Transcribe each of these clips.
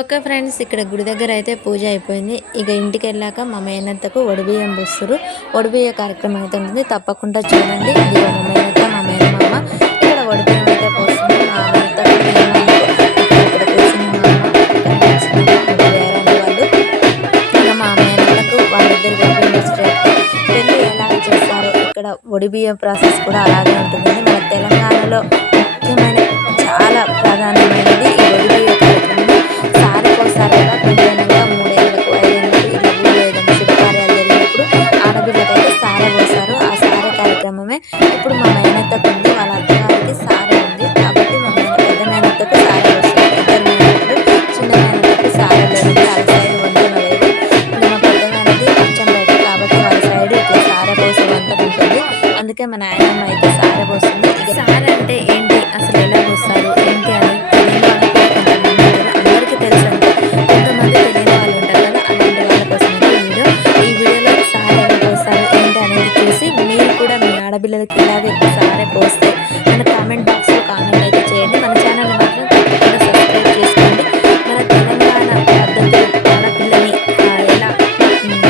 Okay friends, ఇక్కడ గుడి దగ్గర అయితే పూజ అయిపోయింది. ఇక ఇంటికి వెళ్ళాక మా మేనత్తకు ఒడిబియ్యం పోస్తారు. ఒడిబియ్య కార్యక్రమం అయితే ఉంటుంది, తప్పకుండా చూడండి. ఇదిగో మా మేనత్త, మా మేనమామ ఇక్కడ ఒడిబియ్యం అయితే పోస్తుంది. మా మేనత్తకు మేనమామకు ఇక్కడ కూర్చుని మా అమ్మ, పక్కన కూర్చుని ముగ్గురు ఏరాని వాళ్ళు. ఇక మా మేనత్తకు వాళ్ళిద్దరు ఒడిబియ్యం పోసేటప్పుడు పెళ్ళి ఎలాగ చేస్తారో ఇక్కడ ఒడిబియ్యం ప్రాసెస్ కూడా అలాగే ఉంటుందండి. మన తెలంగాణలో ముఖ్యమైన చాలా ప్రాధాన్యమైనది ఈ ఒడిబియ్య కార్యక్రమం. సారి కూడా పెళ్ళైనాక 3 ఏళ్ళకు 5 ఏళ్ళకు ఇలా ఏదైనా శుభకార్యాలు జరిగినప్పుడు ఆడపిల్లకైతే సారె పోస్తారు. ఆ సారె కార్యక్రమమే ఇప్పుడు మా మేనత్తకు ఉంది. వాళ్ళ అత్తగారికి సారె ఉంది కాబట్టి మా పెద్ద మేనత్తకు సారె పోస్తుంది. ఇద్దరు మేనత్తలు, చిన్న మేనత్తకు సారె లేదండి, వాళ్ళ సైడ్ వంతెన లేదు. ఇంకా మా పెద్ద మేనది అచ్చంపేట కాబట్టి వాళ్ళ సైడ్ ఇట్లా సారె పోసే వంతెన ఉంటుంది. అందుకే మా నాయనమ్మ అయితే సారె పోస్తుంది. ఇక సారె అంటే ఏంటి, అసలు ఎలా పోస్తారు ఏంటి అనేది తెలియని వాళ్ళు కూడా కొంతమంది ఉంటారు. అందరికీ తెలుసు అంటే కొంతమంది తెలియని వాళ్ళు ఉంటారు కదా, అలాంటి వాళ్ళ కోసం ఈ వీడియోలో సారె ఎలా పోస్తారు ఏంటి అనేది చూసి మీరు కూడా మీ ఆడపిల్లలకి ఇలాగే సారె పోస్తే మన కామెంట్ బాక్స్లో కామెంట్ అయితే చేయండి. మన ఛానల్ని మాత్రం తప్పకుండా సబ్స్క్రైబ్ చేసుకోండి. మన తెలంగాణ పద్ధతులు ఆడపిల్లని ఎలా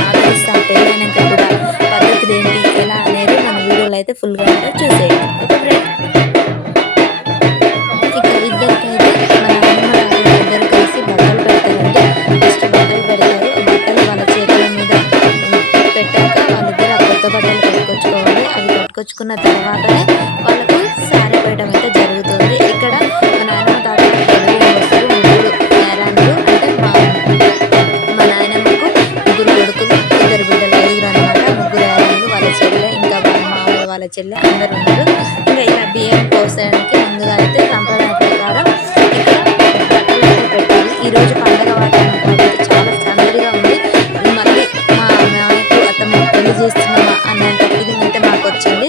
ఆదరిస్తాం, పెళ్ళైనాక కూడా పద్ధతులు ఏంటి ఎలా అనేది మన వీడియోలో అయితే ఫుల్గా అయితే చూసేయండి. ఓకే ఫ్రెండ్స్, ఇక ఇద్దరికైతే మన అమ్మ తాతయ్య ఇద్దరు కలిసి బట్టలు పెడతారండి. ఫస్ట్ బట్టలు పెడతారు. బట్టలు వాళ్ళ చేతుల మీద పెట్టాక వాళ్ళిద్దరు ఆ కొత్త బట్టలు కట్టుకొచ్చుకోవాలి. అవి కట్టుకొచ్చుకున్న తర్వాతనే వాళ్ళకు సారీ పోయడం అయితే జరుగుతుంది. ఇక్కడ మా నాయనమ్మ తాతయ్య ఒడిబియ్యం వస్తారు. ముగ్గురు నేరాన్లు అంటే మా నాయనమ్మకు ముగ్గురు కొడుకులు, ఇద్దరు బిడ్డలు, 5గురు అనమాట. ముగ్గురు ఏరాన్లు, వాళ్ళ చెల్లె, ఇంకా వాళ్ళ మామయ్య వాళ్ళ చెల్లె అందరు ఉన్నారు. ఇంకా ఇలా బియ్యం పోసేయడానికి ముందుగా అయితే సంప్రదాయ ప్రకారం ఇక్కడ బట్టలు అయితే పెట్టాలి. ఈరోజు పండగ వాతావరణం కాబట్టి చాలా సందడిగా ఉంది. మళ్ళీ మా మామయ్యకు అత్తమ్మ పెళ్లి చేస్తున్నామా అన్నంత ఫీలింగ్ అయితే మాకు వచ్చింది.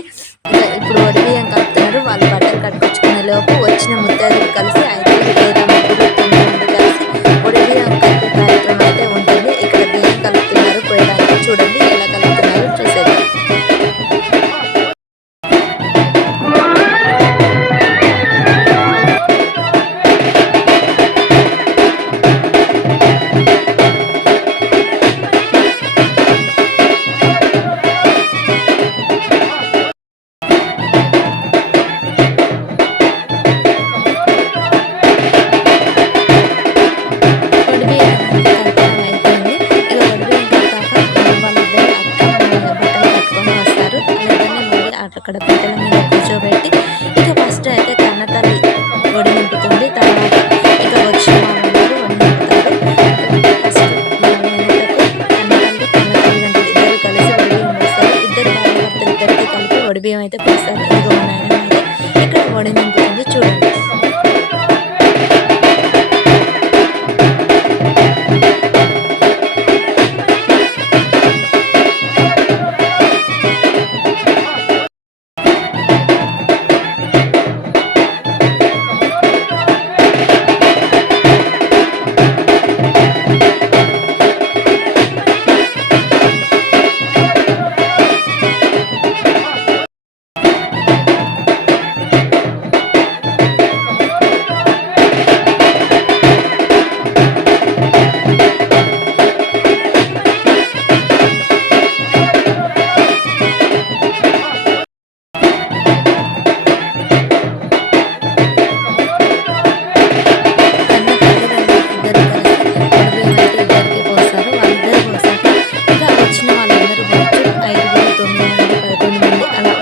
ఇక ఇప్పుడు ఒడిబియ్యం కలుపుతున్నారు. వాళ్ళు బట్టలు కట్టుకొచ్చుకునే లోపు వచ్చిన ముత్తైదులు కలిసి 5 లేదా 3 9 మంది కలిసి ఒడిబియ్యం కలిపే కార్యక్రమం అయితే ఉంటుంది. ఇక్కడ బియ్యం కలుపుతున్నారు పోయడానికి. చూడండి ఎలా కలుపుతున్నారు చూసేద్దాం. ఒడిబియ్యం కలపడం అయిపోయింది. ఇక ఒడిబియ్యం కలిపాక వాళ్ళిద్దరు అత్త బట్టలు కట్టుకొని వస్తారు. వాళ్ళిద్దరిని మళ్ళీ అక్కడ పీటల మీద కూర్చోబెట్టి ఇక ఫస్ట్ అయితే కన్నతల్లి ఒడి నింపుతుంది. తర్వాత ఇక వచ్చిన వాళ్ళందరూ ఒడి నింపుతారు. ఫస్ట్ మా మేనత్తకు కన్నతల్లి, కన్న తల్లిదండ్రులు ఇద్దరు కలిసి ఒడిబియ్యం వేస్తారు. ఇద్దరు భార్యాభర్తలు ఇద్దరికి కలిపి ఒడిబియ్యం అయితే పోస్తారు. ఇదిగో మా నాయనమ్మ అయితే ఇక్కడ ఒడి నింపుతుంది చూడండి.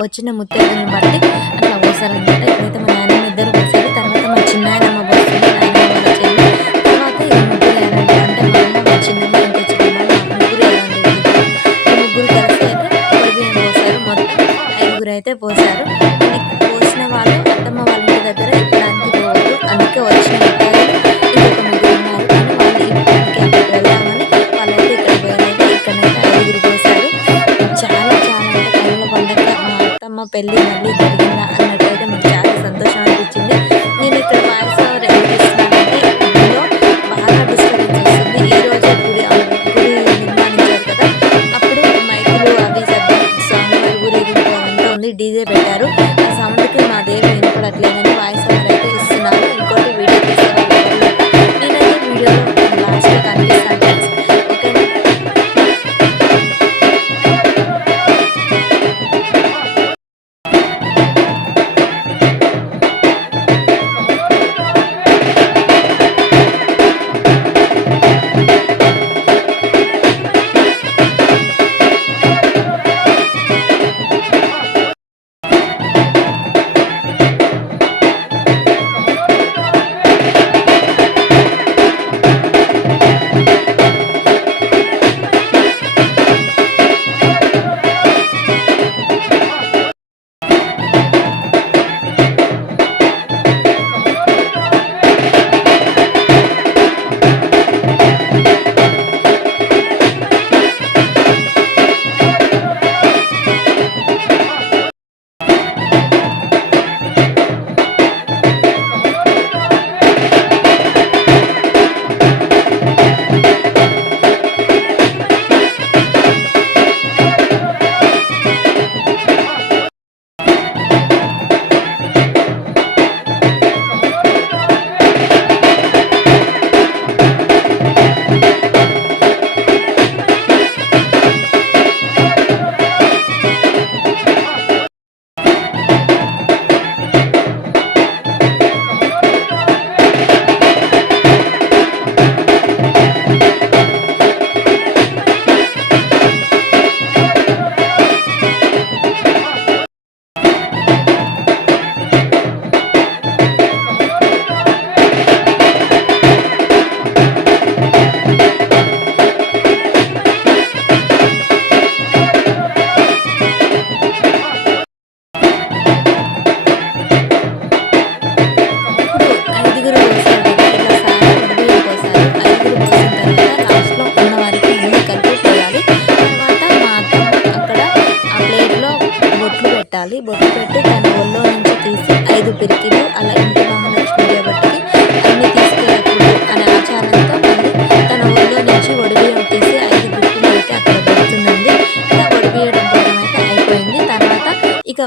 వచ్చిన ముత్తైదులను బట్టి అట్లా పోసారనమాట. ఇప్పుడైతే మా నాయనమ్మ ఇద్దరు పోసారు. తర్వాత మా చిన్నాయనమ్మ పోస్తుంది, నాయనమ్మ వాళ్ళ చెల్లి. తర్వాత ఈ ముగ్గురు ఏరాండి అంటే మా అమ్మ, మా చిన్నమ్మ, ఇంకో చిన్నమ్మ, మా ముగ్గురు ఏరాండి. ఈ ముగ్గురు కలిసి అయితే ఒడిబియ్యం పోసారు. మొత్తం 5గురు అయితే పోసారు. పోసిన వాళ్ళు అత్తమ్మ వాళ్ళ ఇంటి దగ్గర ఇప్పడానికి పోవద్దు, అందుకే వచ్చిన ముత్తైదులు ఇంకొక ముగ్గురు ఉన్నారు. కానీ వాళ్ళు ఇప్పటికి అక్కడికి వెళ్దామని వాళ్ళైతే ఇక్కడ పోయలేదు. ఇక్కడైతే 5గురు పోసారు. చాలా చాలా అంటే కళ్ళ పండగ. మా అత్తమ్మ పెళ్ళి మళ్ళీ జరిగిందా అన్నట్టయితే మాకు చాలా సంతోషం అనిపించింది. నేను ఇక్కడ వాయిస్ ఓవర్ ఎందుకు ఇస్తున్నానంటే ఇందులో బాగా డిస్టర్బెన్స్ వస్తుంది. ఈరోజే గుడి నిర్మాణించారు కదా, అప్పుడు మైకులు అవి శబ్దం, స్వామివారి ఊరేగింపు అంతా ఉంది, డీజే పెట్టారు. ఆ సౌండ్కి మాదేవి వినపడట్లేదని వాయిస్ ఓవర్ అయితే ఇస్తున్నాను. ఇంకోటి వీడియో తీసేవాళ్ళు నేనైతే వీడియోలో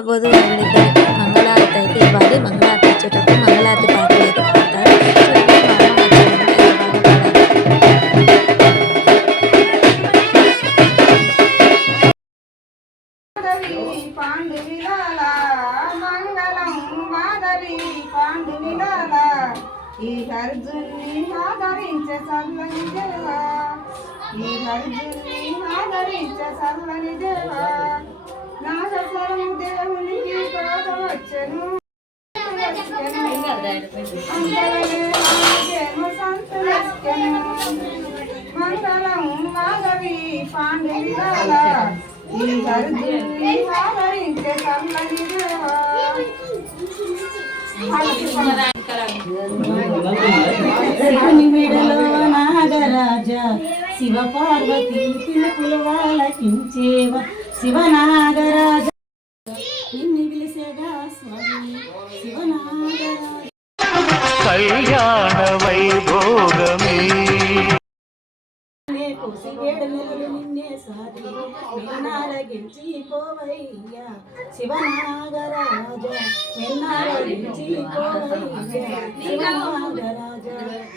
వధువు వరుడిద్దరికి మంగళహారతి అయితే ఇవ్వాలి. మంగళహారతి ఇచ్చేటప్పుడు మంగళహారతి పాటలు అయితే పాడతారు. చూడండి మా అమ్మ మా చెల్లెమ్మ ఎంత బాగా పాడారు. మంగళం మాధవి పాండు విలాల ఈ అర్జున్ని ఆదరించే చల్లని దేవా ఈ అర్జున్ని ఆదరించే చల్లని దేవా నాగస్వరం దేవునికి కోపం వచ్చెను మంగళం మాధవి పాండు విలాల ఈ అర్జున్ని ఆదరించే చల్లని దేవా శివుని మెడలో నాగరాజ శివ పార్వతి పిలుపులు వాళ్ళకించేవ శివనాగరాజ నిన్ను పిలిసేగా స్వామి శివనాగరాజ కళ్యాణ వైభోగమే కోసి 7 నెలలు నిన్నే సాది వెన్నారగించి పోవయ్యా శివనాగరాజ వెన్నారగించి పోవయ్యా శివనాగరాజ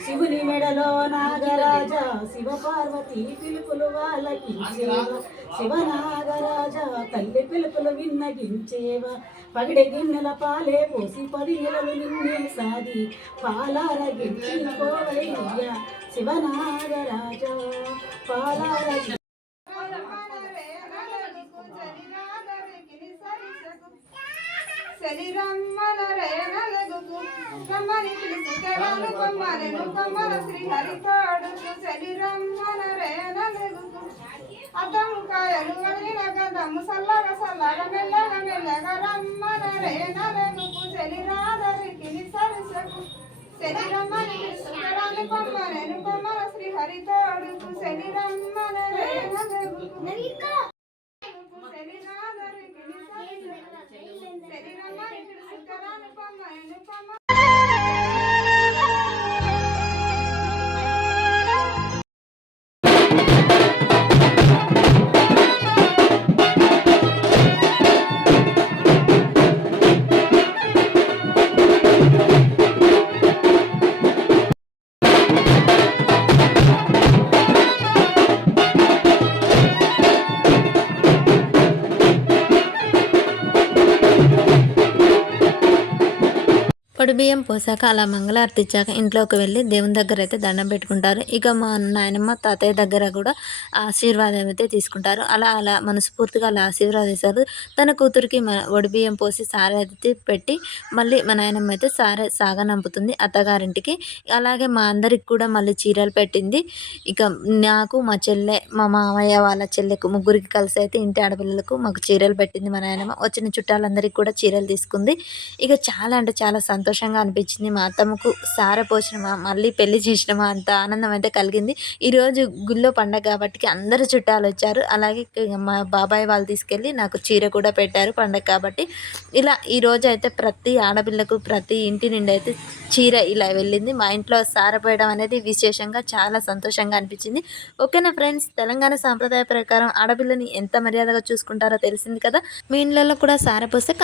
శివుని మెడలో నాగరాజ శివ పార్వతి పిలుపులు వాళ్ళకించేవ శివనాగరాజ తల్లి పిలుపులు విన్నగించేవ పగిడి గిన్నెల పాలే పోసి 10 నెలలు నిన్నే సాది పాలారగించి పోవయ్యా శివనాగరాజ పాలారగి శరీరమ్మల రేణలగుకు రమ్మని పిలిచి కరాలు కొమ్మరెను కొమ్మల శ్రీ హరితోడుకు శరీరమ్మల రేణలగుకు అద్దము కాయలు వదిలిన గంధము సల్లగా సల్లగా మెల్లగా మెల్లగా రమ్మల రేణలగుకు శరీరాదరికి సరిసకు శరీరమ్మని పిలిచి కరాలు కొమ్మరెను కొమ్మల శ్రీ హరితోడుకు శరీరమ్మల రేణలగుకు పొడిబియ్యం పోసాక అలా మంగళారతి ఇచ్చాక ఇంట్లోకి వెళ్ళి దేవుని దగ్గర అయితే దండం పెట్టుకుంటారు. ఇక మా నాయనమ్మ తాతయ్య దగ్గర కూడా ఆశీర్వాదం అయితే తీసుకుంటారు. అలా అలా మనస్ఫూర్తిగా అలా ఆశీర్వాదిస్తారు. తన కూతురికి ఒడిబియ్యం పోసి సారె అయితే పెట్టి మళ్ళీ మా నాయనమ్మ అయితే సాగనంపుతుంది అత్తగారింటికి. అలాగే మా అందరికి కూడా మళ్ళీ చీరలు పెట్టింది. ఇక నాకు మా చెల్లె మా మామయ్య వాళ్ళ చెల్లెకు ముగ్గురికి కలిసి అయితే ఇంటి ఆడపిల్లలకు మాకు చీరలు పెట్టింది మా నాయనమ్మ. వచ్చిన చుట్టాలందరికీ కూడా చీరలు తీసుకుంది. ఇక చాలా అంటే చాలా సంతోషంగా అనిపించింది. మా అత్తమ్మకు సారె పోసినమా మళ్ళీ పెళ్లి చేసినమా అంత ఆనందం అయితే కలిగింది. ఈరోజు గుళ్ళో పండగ కాబట్టి అందరు చుట్టాలు వచ్చారు. అలాగే మా బాబాయ్ వాళ్ళు తీసుకెళ్ళి నాకు చీర కూడా పెట్టారు పండగ కాబట్టి. ఇలా ఈరోజు అయితే ప్రతి ఆడపిల్లకు ప్రతి ఇంటి నుండి అయితే చీర ఇలా వెళ్ళింది. మా ఇంట్లో సారె పోయడం అనేది విశేషంగా చాలా సంతోషంగా అనిపించింది. ఓకేనా ఫ్రెండ్స్, తెలంగాణ సాంప్రదాయ ప్రకారం ఆడపిల్లని ఎంత మర్యాదగా చూసుకుంటారో తెలిసింది కదా. మీ ఇళ్ళల్లో కూడా సారె పోస్తే